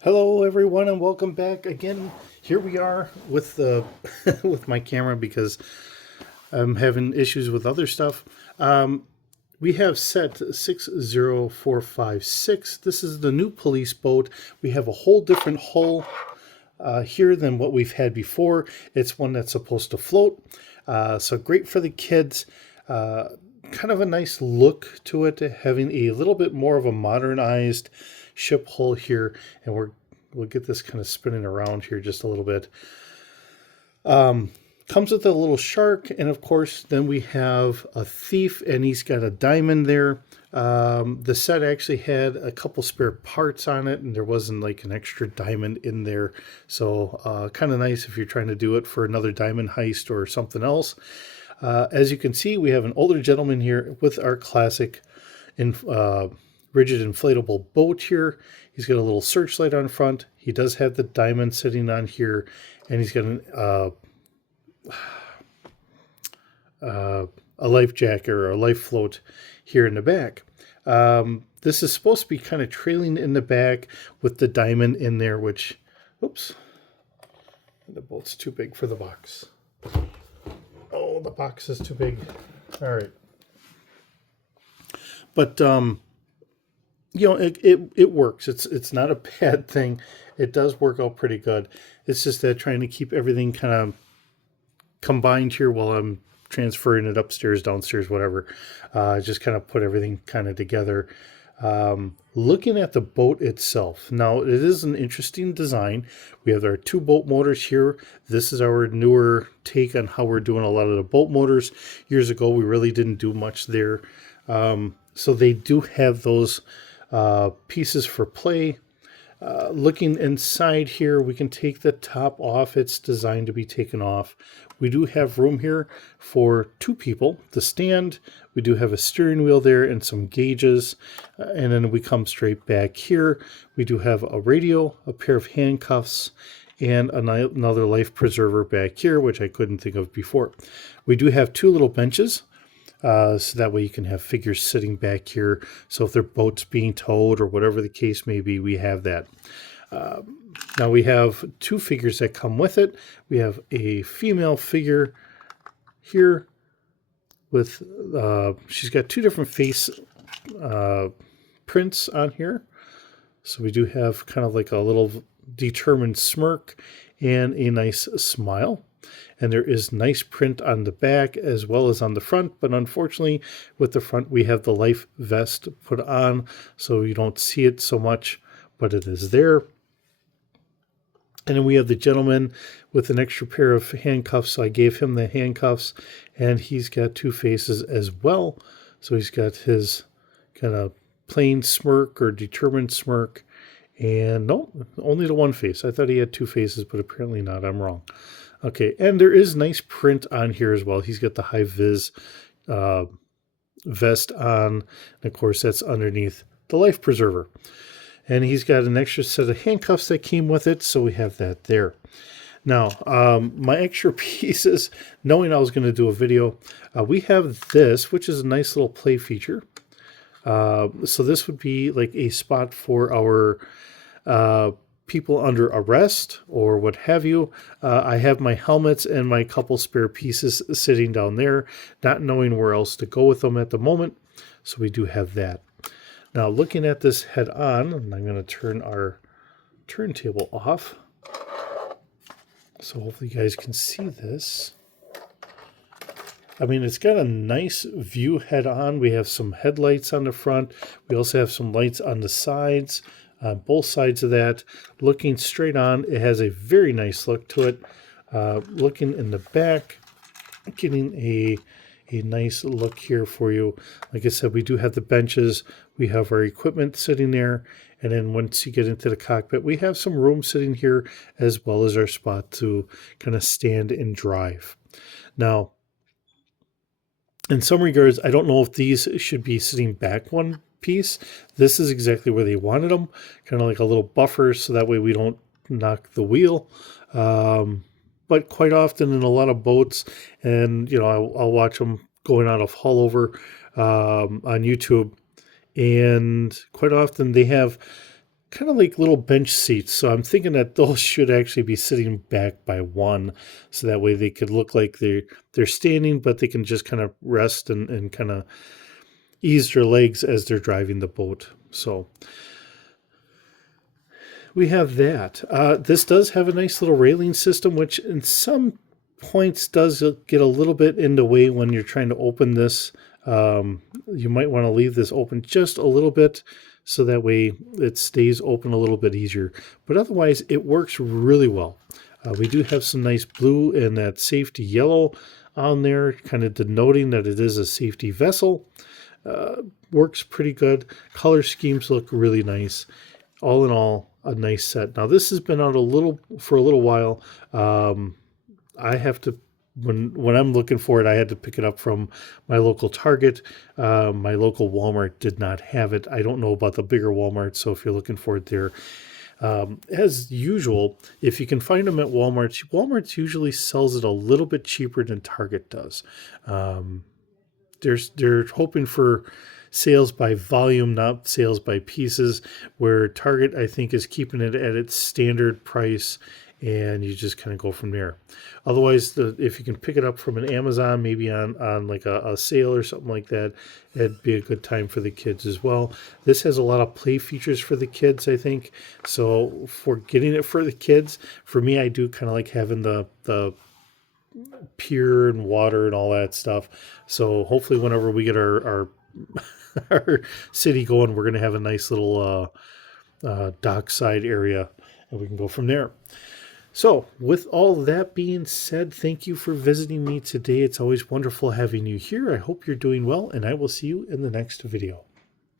Hello, everyone, and welcome back again. Here we are with the with my camera because I'm having issues with other stuff. We have set 60456. This is the new police boat. We have a whole different hull here than what we've had before. It's one that's supposed to float, so great for the kids. Kind of a nice look to it, having a little bit more of a modernized ship hull here, and we'll get this kind of spinning around here just a little bit. Comes with a little shark, and of course, then we have a thief, and he's got a diamond there. The set actually had a couple spare parts on it, and there wasn't like an extra diamond in there. So, kind of nice if you're trying to do it for another diamond heist or something else. As you can see, we have an older gentleman here with our classic rigid inflatable boat here. He's got a little searchlight on front. He does have the diamond sitting on here, and he's got a life jacket or a life float here in the back. This is supposed to be kind of trailing in the back with the diamond in there, which, oops, the boat's too big for the box. Oh, the box is too big. All right. But it works. It's not a bad thing. It does work out pretty good. It's just that trying to keep everything kind of combined here while I'm transferring it upstairs, downstairs, whatever. Just kind of put everything kind of together. Looking at the boat itself, now it is an interesting design. We have our two boat motors here. This is our newer take on how we're doing a lot of the boat motors. Years ago, we really didn't do much there. So they do have those pieces for play. Looking inside here, we can take the top off. It's designed to be taken off. We do have room here for two people to stand. We do have a steering wheel there and some gauges. And then we come straight back here. We do have a radio, a pair of handcuffs, and another life preserver back here, which I couldn't think of before. We do have two little benches. So that way you can have figures sitting back here. So if their boat's being towed or whatever the case may be, we have that. Now we have two figures that come with it. We have a female figure here with, she's got two different face prints on here. So we do have kind of like a little determined smirk and a nice smile. And there is nice print on the back as well as on the front, but unfortunately with the front we have the life vest put on, so you don't see it so much, but it is there. And then we have the gentleman with an extra pair of handcuffs, so I gave him the handcuffs, and he's got two faces as well. So he's got his kind of plain smirk or determined smirk, and no, only the one face. I thought he had two faces, but apparently not. I'm wrong. Okay, and there is nice print on here as well. He's got the high vis vest on, and of course that's underneath the life preserver. And he's got an extra set of handcuffs that came with it, so we have that there. Now, my extra pieces, knowing I was going to do a video, we have this, which is a nice little play feature. So this would be like a spot for our people under arrest or what have you. I have my helmets and my couple spare pieces sitting down there, not knowing where else to go with them at the moment. So we do have that. Now looking at this head on, and I'm going to turn our turntable off. So hopefully you guys can see this. I mean, it's got a nice view head on. We have some headlights on the front. We also have some lights on the sides. Both sides of that, looking straight on, it has a very nice look to it. Looking in the back, getting a nice look here for you. Like I said, we do have the benches, we have our equipment sitting there, and then once you get into the cockpit, we have some room sitting here as well as our spot to kind of stand and drive. Now, in some regards, I don't know if these should be sitting back one piece. This is exactly where they wanted them, kind of like a little buffer, so that way we don't knock the wheel. But quite often in a lot of boats, and you know, I'll watch them going out of hull over on YouTube, and quite often they have kind of like little bench seats. So I'm thinking that those should actually be sitting back by one, so that way they could look like they're standing, but they can just kind of rest and kind of ease their legs as they're driving the boat. So we have that. This does have a nice little railing system, which in some points does get a little bit in the way when you're trying to open this. You might want to leave this open just a little bit, so that way it stays open a little bit easier. But otherwise, it works really well. We do have some nice blue and that safety yellow on there, kind of denoting that it is a safety vessel. Works pretty good. Color schemes look really nice. All in all, a nice set. Now this has been out for a little while. I have to, when I'm looking for it, I had to pick it up from my local Target. My local Walmart did not have it. I don't know about the bigger Walmart, so if you're looking for it there, as usual, if you can find them at Walmart usually sells it a little bit cheaper than Target does. They're hoping for sales by volume, not sales by pieces, where Target, I think, is keeping it at its standard price, and you just kind of go from there. Otherwise, if you can pick it up from an Amazon, maybe on like a sale or something like that, it'd be a good time for the kids as well. This has a lot of play features for the kids, I think. So for getting it for the kids, for me, I do kind of like having the pier and water and all that stuff. So hopefully whenever we get our our city going, we're going to have a nice little dockside area, and we can go from there. So with all that being said, thank you for visiting me today. It's always wonderful having you here. I hope you're doing well, and I will see you in the next video.